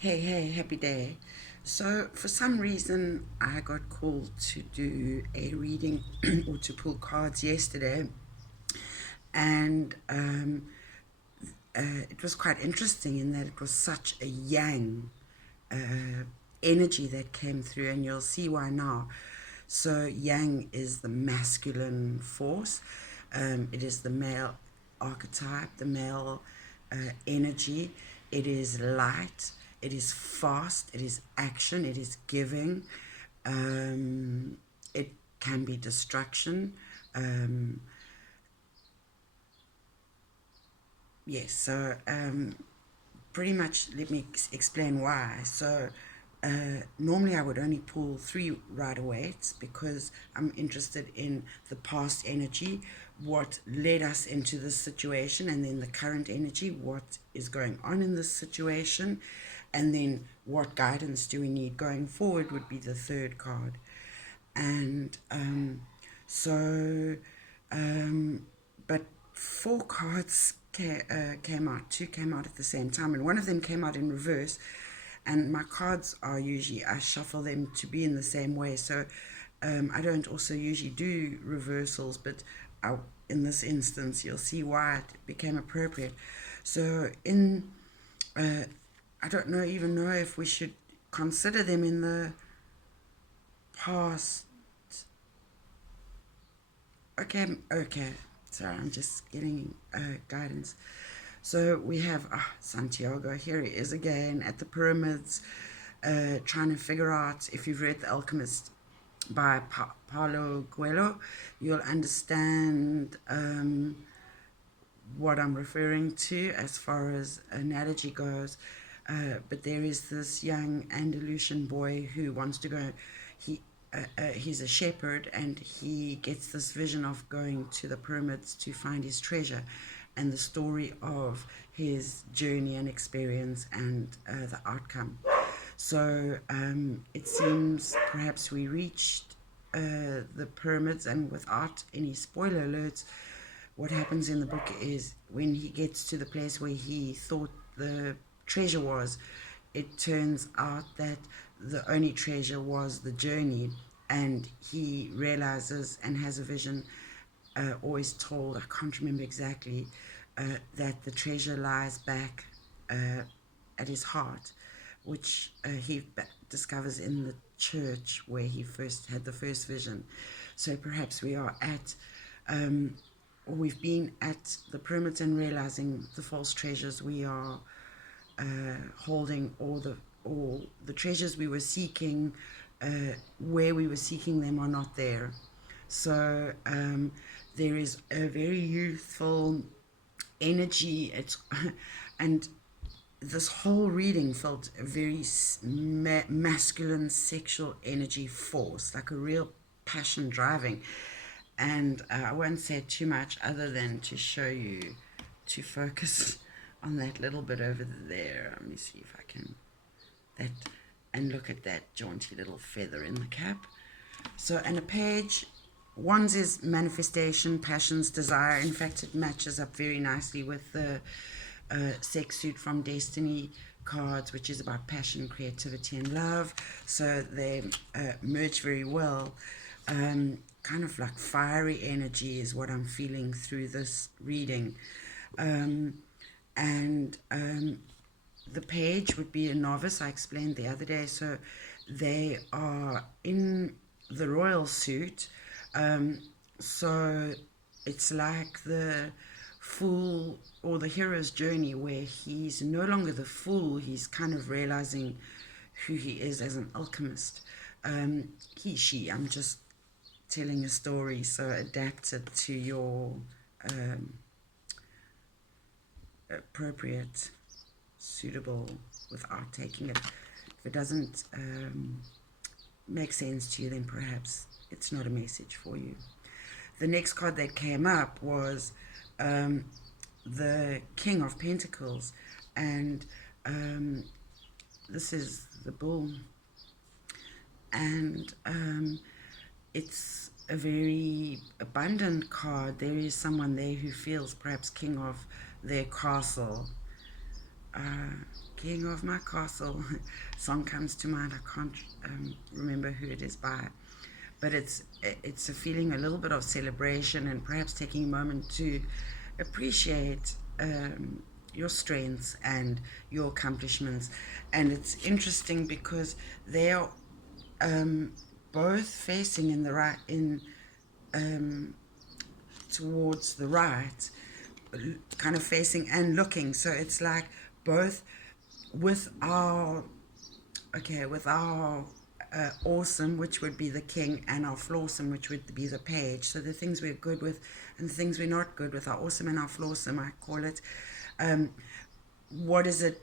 Hey, happy day. So, for some reason, I got called to do a reading or to pull cards yesterday, and it was quite interesting in that it was such a yang energy that came through, and you'll see why now. So, yang is the masculine force, it is the male archetype, the male energy. It is light, it is fast, it is action, it is giving, it can be destruction. Um, yes, so pretty much let me explain why. So, normally I would only pull three right away. It's because I'm interested in the past energy, what led us into this situation, and then the current energy, what is going on in this situation, and then what guidance do we need going forward would be the third card. And so, but four cards came out. Two came out at the same time, and one of them came out in reverse. And my cards are usually, I shuffle them to be in the same way. So I don't also usually do reversals, but in this instance, you'll see why it became appropriate. So uh, I don't even know if we should consider them in the past. Okay. Sorry, I'm just getting guidance. So we have Santiago. Here he is again at the pyramids, trying to figure out. If you've read The Alchemist by Paulo Coelho, you'll understand what I'm referring to as far as analogy goes. But there is this young Andalusian boy who wants to go. He's a shepherd, and he gets this vision of going to the pyramids to find his treasure, and the story of his journey and experience and the outcome. So it seems perhaps we reached the pyramids, and without any spoiler alerts, what happens in the book is when he gets to the place where he thought the treasure was, it turns out that the only treasure was the journey, and he realizes and has a vision, always told, I can't remember exactly, that the treasure lies back at his heart, which he discovers in the church where he first had the first vision. So perhaps we are at, or we've been at the pyramids and realizing the false treasures we are holding, or the treasures we were seeking, where we were seeking them are not there. So there is a very youthful energy. It's and this whole reading felt a very masculine sexual energy force, like a real passion driving. And I won't say too much other than to show you, to focus on that little bit over there. Let me see if I can, that, and look at that jaunty little feather in the cap. So, and a page, one's is manifestation, passions, desire. In fact, it matches up very nicely with the sex suit from Destiny cards, which is about passion, creativity, and love. So they merge very well. Kind of like fiery energy is what I'm feeling through this reading. And the page would be a novice, I explained the other day. So they are in the royal suit. So it's like the fool or the hero's journey, where he's no longer the fool, he's kind of realizing who he is as an alchemist. She, I'm just telling a story, so adapt it to your um, appropriate, suitable, without taking it. If it doesn't make sense to you, then perhaps it's not a message for you. The next card that came up was the King of Pentacles, and this is the bull, and it's a very abundant card. There is someone there who feels perhaps king of their castle. King of my castle. Song comes to mind. I can't remember who it is by, but it's a feeling, a little bit of celebration, and perhaps taking a moment to appreciate your strengths and your accomplishments. And it's interesting because they are both facing in the right in towards the right, kind of facing and looking. So it's like both with our awesome, which would be the king, and our flawsome, which would be the page. So the things we're good with and the things we're not good with, our awesome and our flawsome, I call it. What is it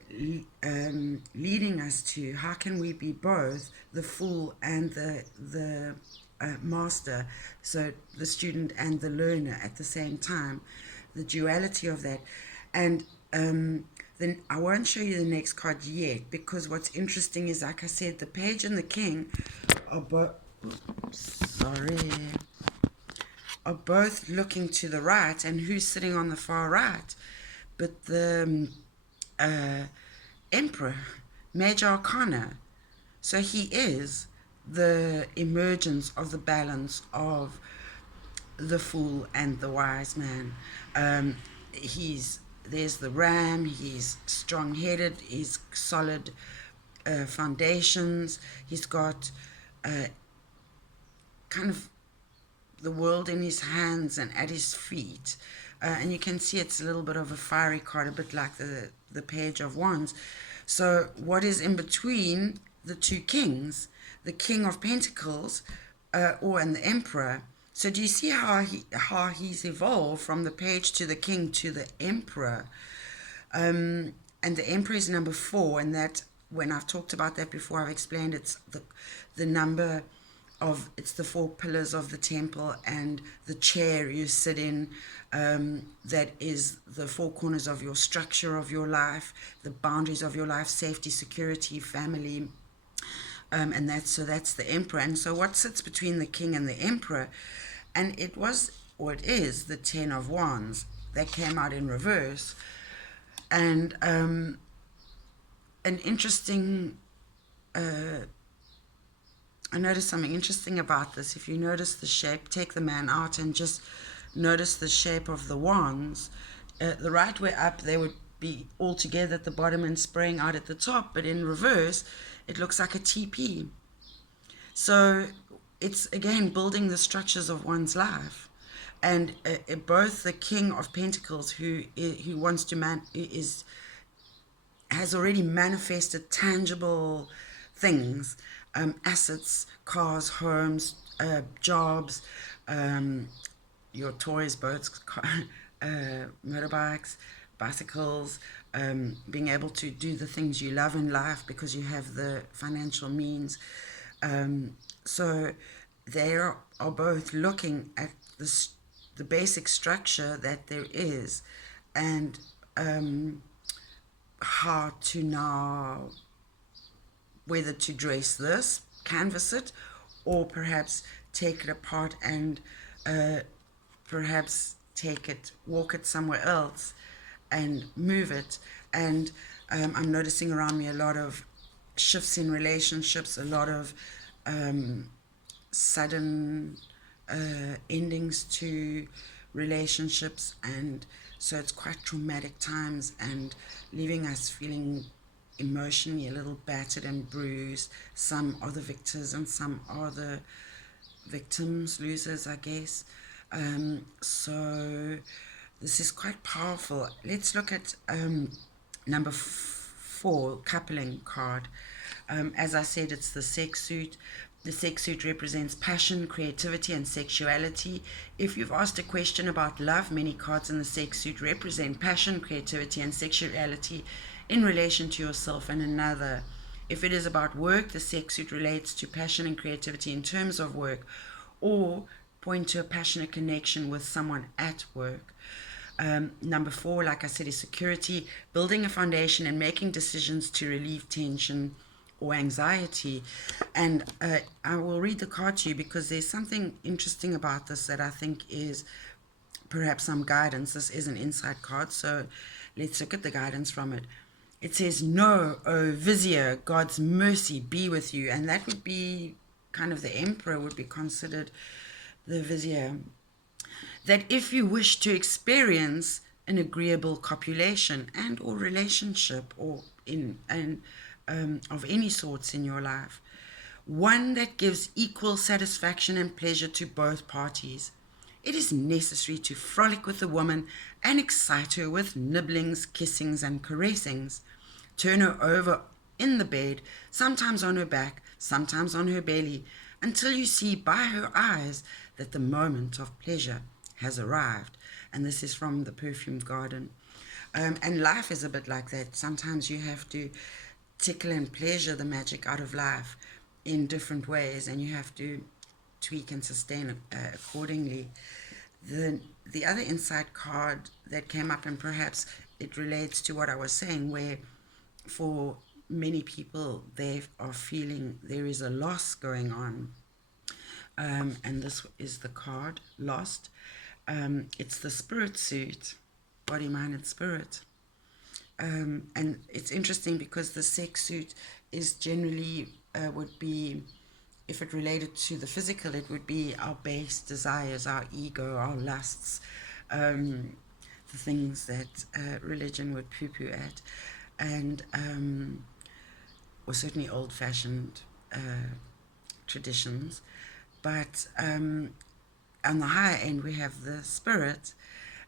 leading us to? How can we be both the fool and the master, so the student and the learner at the same time, the duality of that? And then I won't show you the next card yet, because what's interesting is, like I said, the page and the king are both looking to the right, and who's sitting on the far right? But the Emperor, Major Arcana. So he is the emergence of the balance of the fool and the wise man. There's the ram. He's strong-headed. He's solid foundations. He's got kind of the world in his hands and at his feet. And you can see it's a little bit of a fiery card, a bit like the Page of Wands. So what is in between the two kings, the King of Pentacles, and the Emperor? So do you see how he's evolved from the Page to the King to the Emperor? And the Emperor is number 4, and that, when I've talked about that before, I've explained it's the number of, it's the 4 pillars of the temple, and the chair you sit in, that is the 4 corners of your structure of your life, the boundaries of your life: safety, security, family, and that's the Emperor. And so what sits between the king and the Emperor? And it is the 10 of Wands that came out in reverse. And an interesting I noticed something interesting about this. If you notice the shape, take the man out and just notice the shape of the wands. The right way up, they would be all together at the bottom and spraying out at the top, but in reverse, it looks like a TP. So it's, again, building the structures of one's life. And both the King of Pentacles, who wants to has already manifested tangible things, assets, cars, homes, jobs, your toys, boats, motorbikes, bicycles, being able to do the things you love in life because you have the financial means. So they are both looking at the basic structure that there is, and how to now, whether to dress this, canvas it, or perhaps take it apart and perhaps walk it somewhere else and move it. And I'm noticing around me a lot of shifts in relationships, a lot of sudden endings to relationships, and so it's quite traumatic times, and leaving us feeling emotionally a little battered and bruised. Some are the victors and some are the victims, losers, I guess. So this is quite powerful. Let's look at number 4, coupling card. As I said, it's the sex suit. The sex suit represents passion, creativity, and sexuality. If you've asked a question about love, many cards in the sex suit represent passion, creativity, and sexuality in relation to yourself and another. If it is about work, the sex suit relates to passion and creativity in terms of work, or point to a passionate connection with someone at work. Number 4, like I said, is security, building a foundation and making decisions to relieve tension or anxiety. And I will read the card to you because there's something interesting about this that I think is perhaps some guidance. This is an insight card, so let's look at the guidance from it. it says, "Know, O vizier, God's mercy be with you." And that would be kind of the emperor would be considered the vizier. That if you wish to experience an agreeable copulation and or relationship or of any sorts in your life, one that gives equal satisfaction and pleasure to both parties, it is necessary to frolic with the woman and excite her with nibblings, kissings, and caressings. Turn her over in the bed, sometimes on her back, sometimes on her belly, until you see by her eyes that the moment of pleasure has arrived. And this is from the Perfumed Garden. And life is a bit like that. Sometimes you have to tickle and pleasure the magic out of life in different ways, and you have to tweak and sustain accordingly. The other insight card that came up, and perhaps it relates to what I was saying, where for many people they are feeling there is a loss going on, and this is the card lost. It's the spirit suit, body, mind, and spirit. And it's interesting because the sex suit is generally would be, if it related to the physical, it would be our base desires, our ego, our lusts, the things that religion would poo-poo at, and or certainly old-fashioned traditions. But on the higher end, we have the spirit,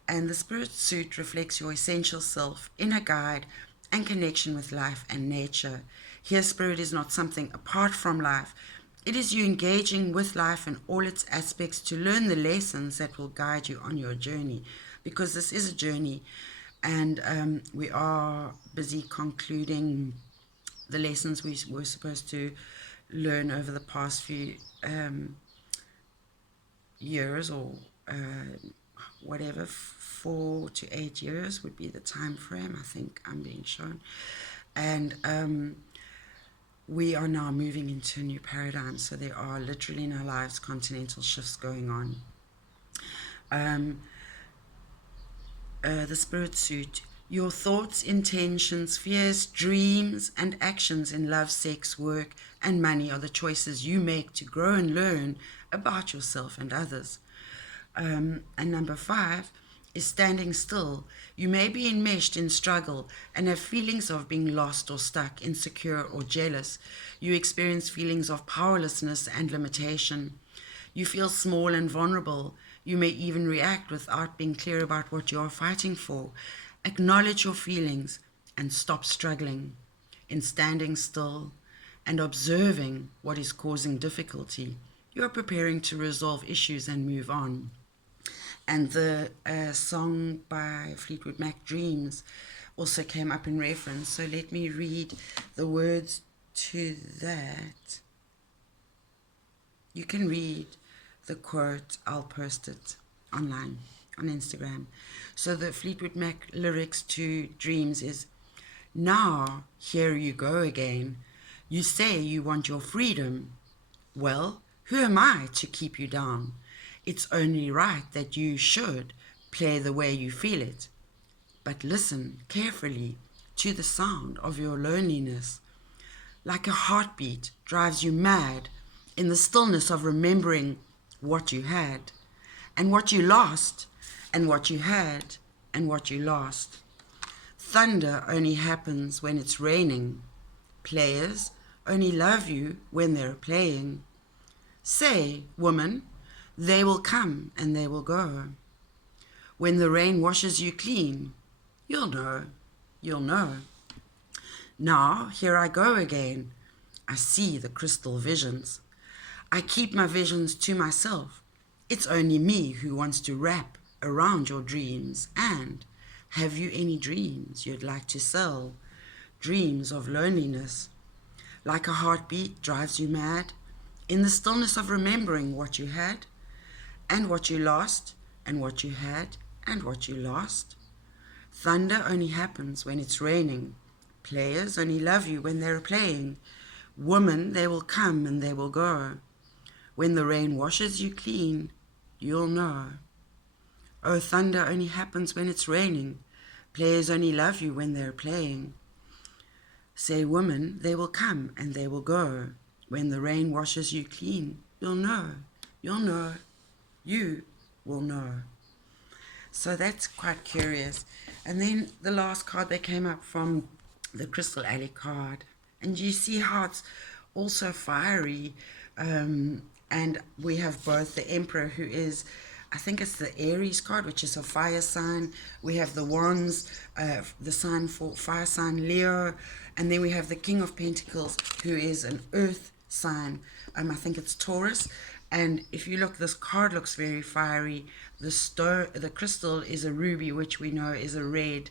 and the spirit suit reflects your essential self, inner guide, and connection with life and nature. Here, spirit is not something apart from life. It is you engaging with life in all its aspects to learn the lessons that will guide you on your journey, because this is a journey, and we are busy concluding the lessons we were supposed to learn over the past few years, or whatever, 4 to 8 years would be the time frame I think I'm being shown. And we are now moving into a new paradigm, so there are literally in our lives continental shifts going on. The spirit suit: your thoughts, intentions, fears, dreams, and actions in love, sex, work, and money are the choices you make to grow and learn about yourself and others. And number 5 is standing still. You may be enmeshed in struggle and have feelings of being lost or stuck, insecure or jealous. You experience feelings of powerlessness and limitation. You feel small and vulnerable. You may even react without being clear about what you are fighting for. Acknowledge your feelings and stop struggling. In standing still and observing what is causing difficulty, you are preparing to resolve issues and move on. And the song by Fleetwood Mac, Dreams, also came up in reference. So let me read the words to that. You can read the quote, I'll post it online on Instagram. So the Fleetwood Mac lyrics to Dreams is, now here you go again. You say you want your freedom. Well, who am I to keep you down? It's only right that you should play the way you feel it. But listen carefully to the sound of your loneliness. Like a heartbeat drives you mad in the stillness of remembering what you had, and what you lost, and what you had, and what you lost. Thunder only happens when it's raining. Players only love you when they're playing. Say, woman, they will come and they will go. When the rain washes you clean, you'll know, you'll know. Now, here I go again. I see the crystal visions. I keep my visions to myself. It's only me who wants to wrap around your dreams. And have you any dreams you'd like to sell? Dreams of loneliness. Like a heartbeat drives you mad in the stillness of remembering what you had, and what you lost, and what you had, and what you lost. Thunder only happens when it's raining. Players only love you when they're playing. Woman, they will come and they will go. When the rain washes you clean, you'll know. Oh, thunder only happens when it's raining. Players only love you when they're playing. Say, woman, they will come and they will go. When the rain washes you clean, you'll know. You'll know. You will know. So that's quite curious. And then the last card that came up from the Crystal Alley card. And you see how it's also fiery. And we have both the Emperor, who is, I think it's the Aries card, which is a fire sign. We have the Wands, the sign for fire sign Leo. And then we have the King of Pentacles, who is an earth sign. I think it's Taurus. And if you look, this card looks very fiery. The crystal is a ruby, which we know is a red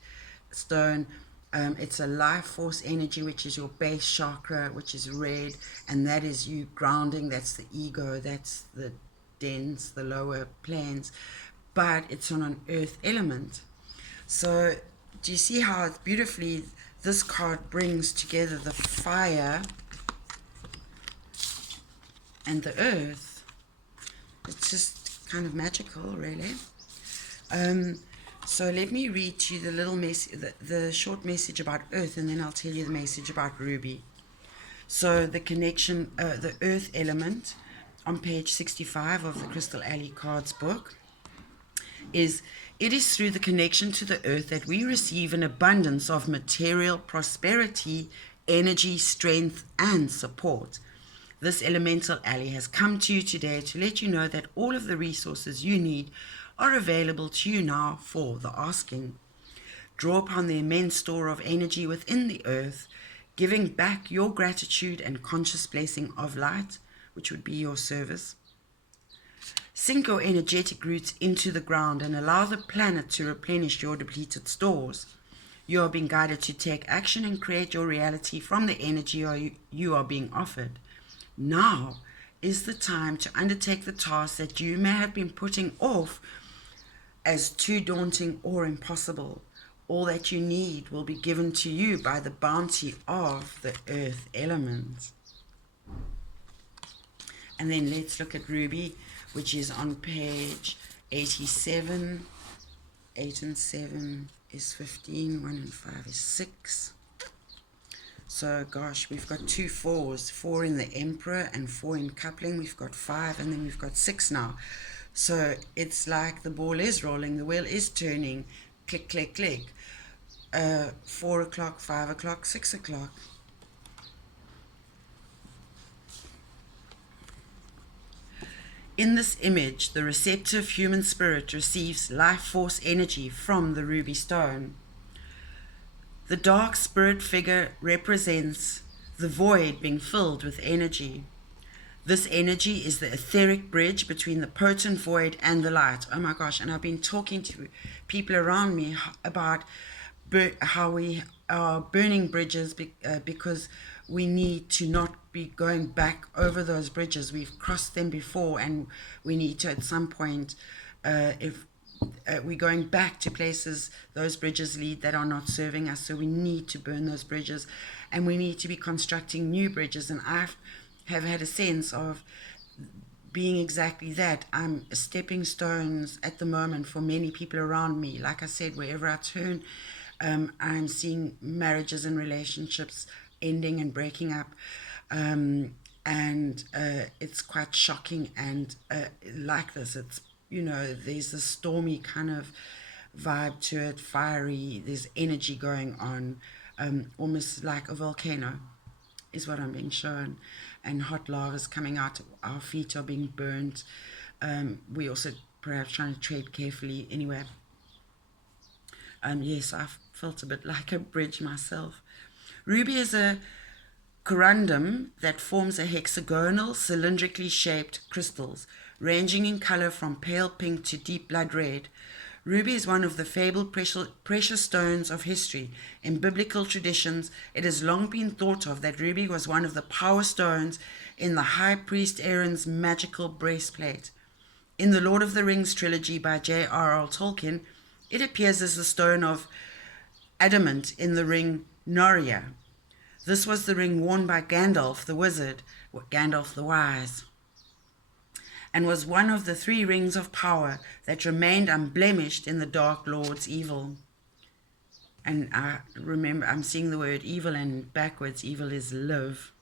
stone. It's a life force energy, which is your base chakra, which is red, and that is you grounding. That's the ego. That's the dense, the lower planes, but it's on an earth element. So do you see how beautifully this card brings together the fire and the earth? It's just kind of magical, really. So let me read to you the little the short message about earth, and then I'll tell you the message about ruby. So the connection, the earth element on page 65 of the Crystal Alley Cards book is, it is through the connection to the earth that we receive an abundance of material prosperity, energy, strength, and support. This elemental alley has come to you today to let you know that all of the resources you need are available to you now for the asking. Draw upon the immense store of energy within the earth, giving back your gratitude and conscious blessing of light, which would be your service. Sink your energetic roots into the ground and allow the planet to replenish your depleted stores. You are being guided to take action and create your reality from the energy you are being offered. Now is the time to undertake the tasks that you may have been putting off as too daunting or impossible. All that you need will be given to you by the bounty of the earth element. And then let's look at ruby, which is on page 87. 8 and 7 is 15, 1 and 5 is 6. So gosh, we've got 2 4s, 4 in the Emperor and 4 in coupling. We've got 5 and then we've got 6 now. So it's like the ball is rolling, the wheel is turning, click, click, click. 4 o'clock, 5 o'clock, 6 o'clock. In this image, the receptive human spirit receives life force energy from the ruby stone. The dark spirit figure represents the void being filled with energy. This energy is the etheric bridge between the potent void and the light. Oh my gosh, and I've been talking to people around me about how we are burning bridges because we need to not be going back over those bridges. We've crossed them before, and we need to at some point, if we're going back to places those bridges lead that are not serving us, so we need to burn those bridges, and we need to be constructing new bridges. And I have had a sense of being exactly that. I'm stepping stones at the moment for many people around me. Like I said, wherever I turn, I'm seeing marriages and relationships ending and breaking up, and it's quite shocking. And like this, it's, you know, there's a stormy kind of vibe to it, fiery, there's energy going on, almost like a volcano is what I'm being shown, and hot lava's coming out, our feet are being burnt. We also perhaps trying to tread carefully. Anyway, yes, I felt a bit like a bridge myself. Ruby is a corundum that forms a hexagonal, cylindrically shaped crystals, ranging in color from pale pink to deep blood red. Ruby is one of the fabled precious stones of history. In biblical traditions, it has long been thought of that ruby was one of the power stones in the high priest Aaron's magical breastplate. In the Lord of the Rings trilogy by J.R.R. Tolkien, it appears as the stone of adamant in the ring Noria. This was the ring worn by Gandalf the wizard, Gandalf the wise, and was one of the 3 rings of power that remained unblemished in the Dark Lord's evil. And I remember I'm seeing the word evil, and backwards, evil is live.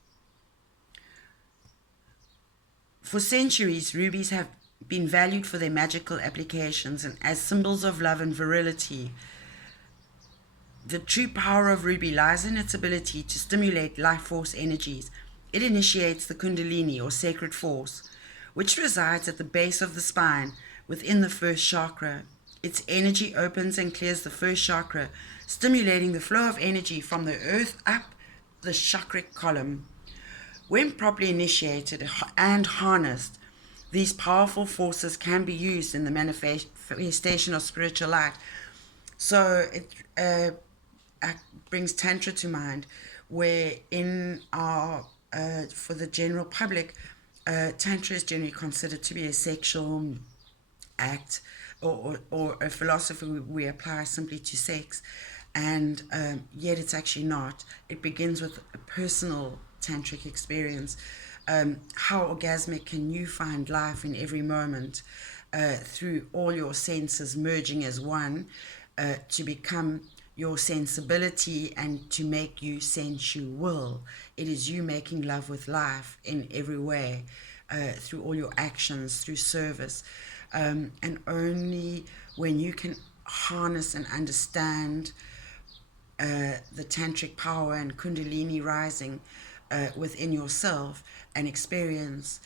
For centuries, rubies have been valued for their magical applications and as symbols of love and virility. The true power of ruby lies in its ability to stimulate life force energies. It initiates the kundalini, or sacred force, which resides at the base of the spine within the first chakra. Its energy opens and clears the first chakra, stimulating the flow of energy from the earth up the chakric column. When properly initiated and harnessed, these powerful forces can be used in the manifestation of spiritual light. So it brings Tantra to mind, where in our, for the general public, Tantra is generally considered to be a sexual act, or a philosophy we apply simply to sex, and yet it's actually not. It begins with a personal tantric experience. How orgasmic can you find life in every moment, through all your senses merging as one, to become your sensibility and to make you sensual. It is you making love with life in every way, through all your actions, through service. And only when you can harness and understand the tantric power and kundalini rising within yourself, and experience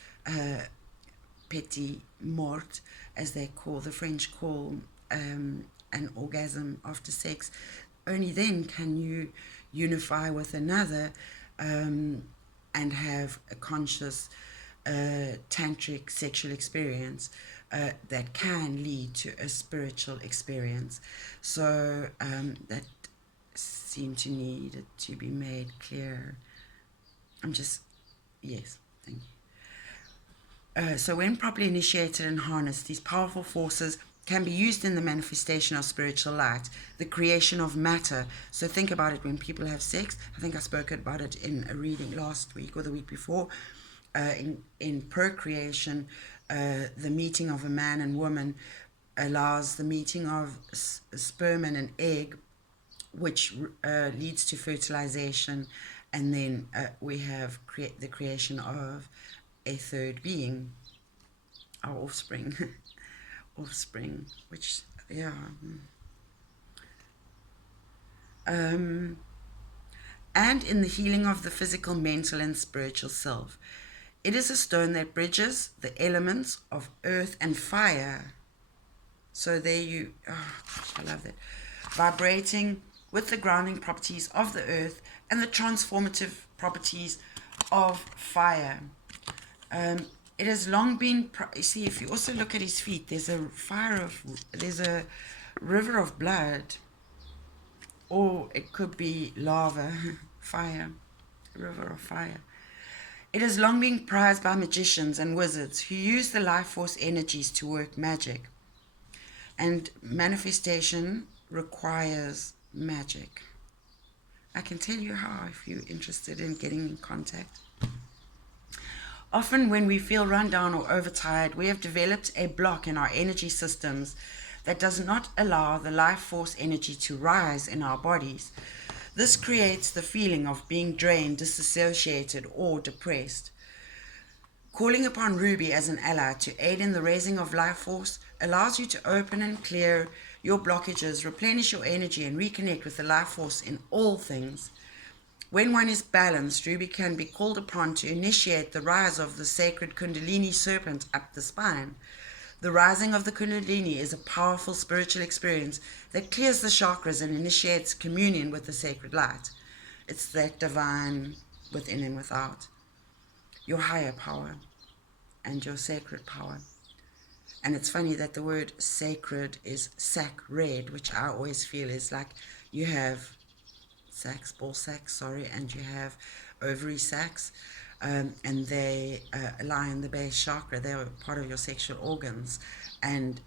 petit mort, as they call, the French call, an orgasm after sex, only then can you unify with another, and have a conscious tantric sexual experience that can lead to a spiritual experience. So that seemed to need it to be made clear. Yes, thank you. So when properly initiated and harnessed, these powerful forces can be used in the manifestation of spiritual light, the creation of matter. So think about it when people have sex. I think I spoke about it in a reading last week or the week before. In procreation, the meeting of a man and woman allows the meeting of sperm and an egg, which leads to fertilization, and then we have the creation of a third being, our offspring. Which, yeah. And in the healing of the physical, mental, and spiritual self. It is a stone that bridges the elements of earth and fire. So there you, I love that. Vibrating with the grounding properties of the earth and the transformative properties of fire. It has long been, you see, if you also look at his feet, there's a river of blood, or it could be lava, fire, river of fire. It has long been prized by magicians and wizards who use the life force energies to work magic. And manifestation requires magic. I can tell you how if you're interested in getting in contact. Often when we feel run down or overtired, we have developed a block in our energy systems that does not allow the life force energy to rise in our bodies. This creates the feeling of being drained, disassociated, or depressed. Calling upon Ruby as an ally to aid in the raising of life force allows you to open and clear your blockages, replenish your energy, and reconnect with the life force in all things. When one is balanced, Ruby can be called upon to initiate the rise of the sacred Kundalini serpent up the spine. The rising of the Kundalini is a powerful spiritual experience that clears the chakras and initiates communion with the sacred light. It's that divine within and without, your higher power and your sacred power. And it's funny that the word sacred is sacred, which I always feel is like you have ball sacks, and you have ovary sacs, and they lie in the base chakra. They are part of your sexual organs, and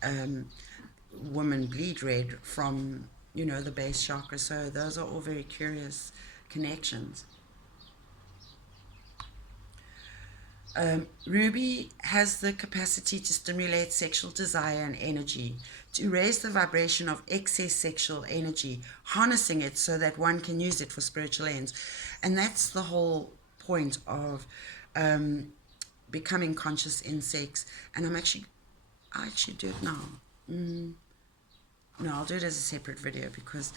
women bleed red from the base chakra. So those are all very curious connections. Ruby has the capacity to stimulate sexual desire and energy, to raise the vibration of excess sexual energy, harnessing it so that one can use it for spiritual ends. And that's the whole point of becoming conscious in sex. And I actually do it now. No, I'll do it as a separate video because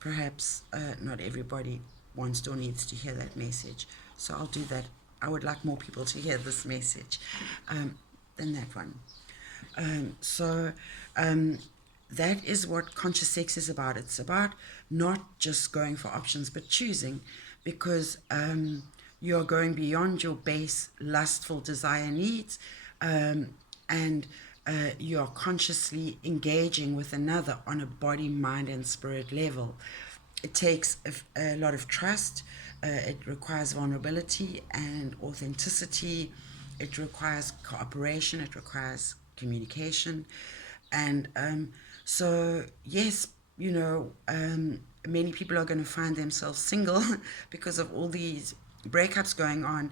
perhaps not everybody wants or needs to hear that message. So I'll do that. I would like more people to hear this message than that one. So that is what conscious sex is about. It's about not just going for options, but choosing, because you're going beyond your base lustful desire needs, and you are consciously engaging with another on a body, mind, and spirit level. It takes a lot of trust. It requires vulnerability and authenticity. It requires cooperation. It requires communication. And so, yes, many people are going to find themselves single because of all these breakups going on.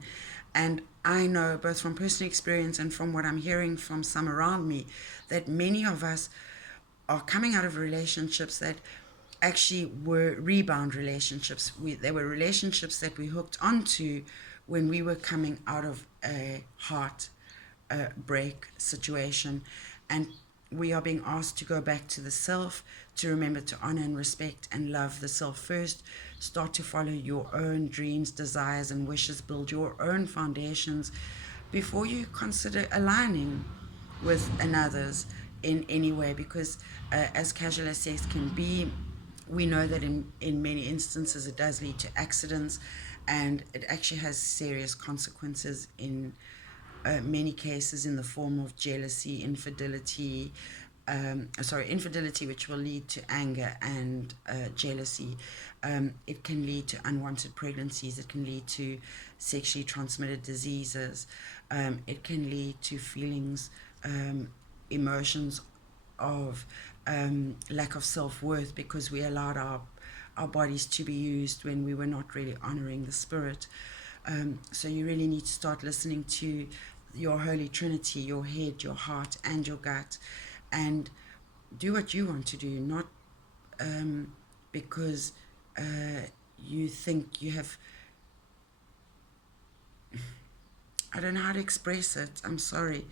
And I know, both from personal experience and from what I'm hearing from some around me, that many of us are coming out of relationships that actually were rebound relationships. They were relationships that we hooked onto when we were coming out of a heart break situation, and we are being asked to go back to the self, to remember to honor and respect and love the self first, start to follow your own dreams, desires, and wishes, build your own foundations before you consider aligning with another's in any way, because as casual as sex can be, we know that in many instances it does lead to accidents, and it actually has serious consequences in many cases, in the form of jealousy, infidelity, which will lead to anger and jealousy. It can lead to unwanted pregnancies. It can lead to sexually transmitted diseases. It can lead to feelings, emotions of lack of self-worth, because we allowed our bodies to be used when we were not really honoring the spirit. So you really need to start listening to your Holy Trinity, your head, your heart, and your gut, and do what you want to do, not because you think you have... I don't know how to express it, I'm sorry,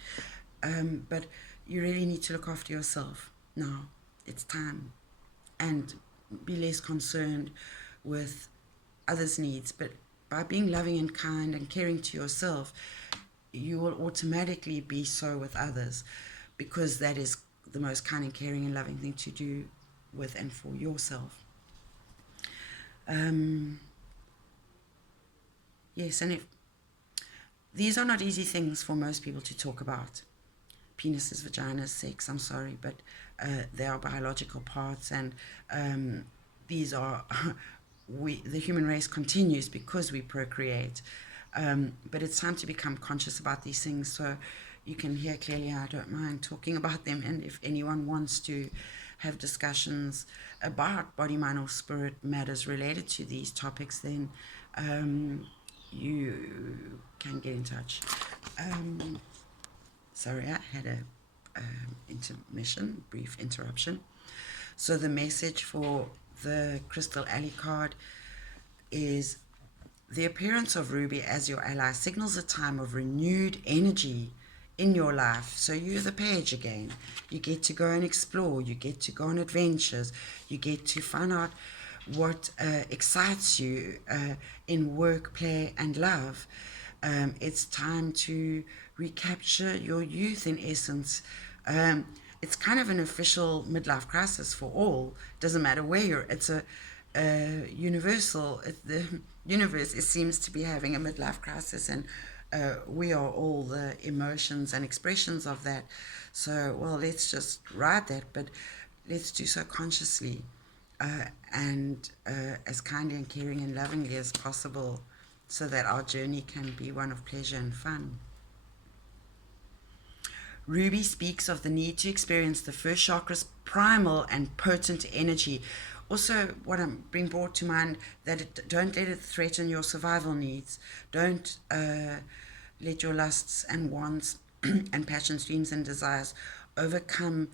but you really need to look after yourself now. It's time. And be less concerned with others' needs, but by being loving and kind and caring to yourself, you will automatically be so with others, because that is the most kind and caring and loving thing to do with and for yourself. Yes, and these are not easy things for most people to talk about. Penises, vaginas, sex, I'm sorry, but they are biological parts, and these are... the human race continues because we procreate. But it's time to become conscious about these things. So you can hear clearly I don't mind talking about them. And if anyone wants to have discussions about body, mind, or spirit matters related to these topics, then you can get in touch. Sorry, I had a intermission, brief interruption. So the message for the Crystal Alley card is: the appearance of Ruby as your ally signals a time of renewed energy in your life. So you're the page again. You get to go and explore. You get to go on adventures. You get to find out what excites you in work, play, and love. It's time to recapture your youth, in essence. It's kind of an official midlife crisis for all. Doesn't matter where you're. It's a universal. The universe, it seems to be having a midlife crisis, and we are all the emotions and expressions of that. So, well, let's just ride that, but let's do so consciously and as kindly and caring and lovingly as possible, so that our journey can be one of pleasure and fun. Ruby speaks of the need to experience the first chakra's primal and potent energy. Also, what I'm being brought to mind, that don't let it threaten your survival needs. Don't let your lusts and wants and passions, dreams and desires overcome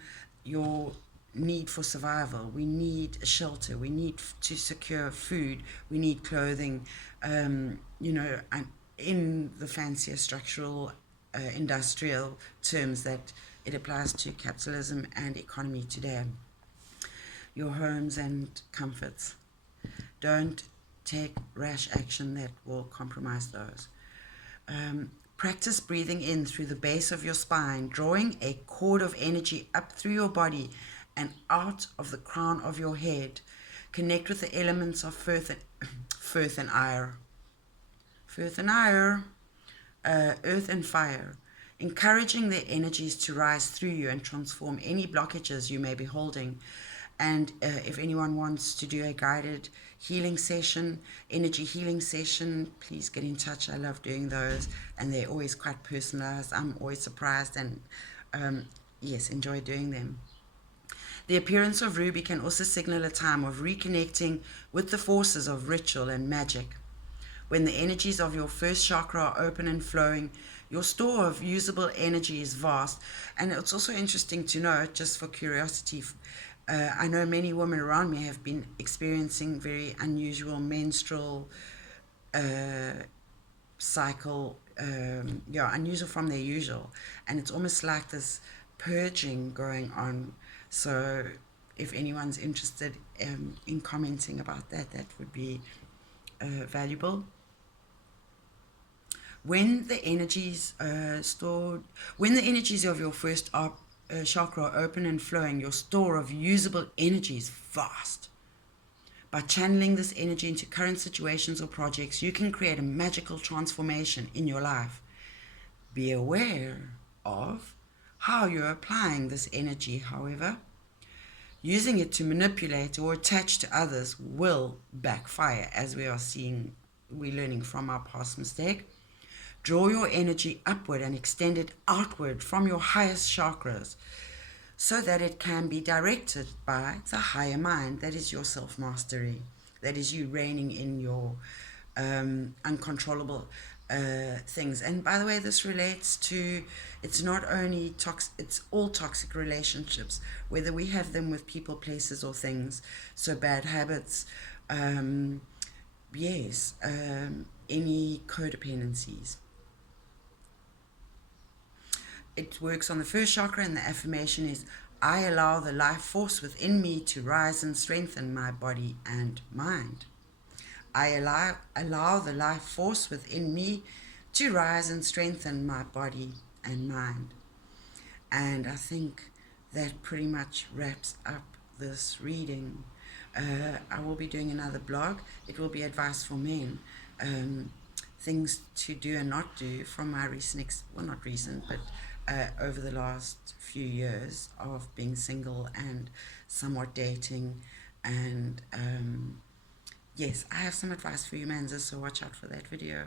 your need for survival. We need a shelter. We need to secure food. We need clothing. You know, in the fancier structural, industrial terms that it applies to capitalism and economy today. Your homes and comforts. Don't take rash action that will compromise those. Practice breathing in through the base of your spine, drawing a cord of energy up through your body and out of the crown of your head. Connect with the elements of firth and ire. Firth and ire, earth and fire, encouraging their energies to rise through you and transform any blockages you may be holding. And if anyone wants to do a guided healing session, energy healing session, please get in touch. I love doing those, and they're always quite personalized. I'm always surprised and, yes, enjoy doing them. The appearance of ruby can also signal a time of reconnecting with the forces of ritual and magic. When the energies of your first chakra are open and flowing, your store of usable energy is vast. And it's also interesting to note, just for curiosity, I know many women around me have been experiencing very unusual menstrual cycle, unusual from their usual. And it's almost like this purging going on. So if anyone's interested in commenting about that, that would be valuable. When the energies when the energies of your first chakra are open and flowing, your store of usable energy is vast. By channeling this energy into current situations or projects, you can create a magical transformation in your life. Be aware of how you're applying this energy, however. Using it to manipulate or attach to others will backfire, as we're learning from our past mistake. Draw your energy upward and extend it outward from your highest chakras so that it can be directed by the higher mind. That is your self-mastery. That is you reigning in your uncontrollable things. And by the way, this relates to, it's not only it's all toxic relationships, whether we have them with people, places, or things. So bad habits, yes, any codependencies. It works on the first chakra, and the affirmation is, I allow the life force within me to rise and strengthen my body and mind. I allow the life force within me to rise and strengthen my body and mind. And I think that pretty much wraps up this reading. I will be doing another blog. It will be advice for men. Things to do and not do from my recent, not recent, but over the last few years of being single and somewhat dating. And yes, I have some advice for you, Manza, so watch out for that video.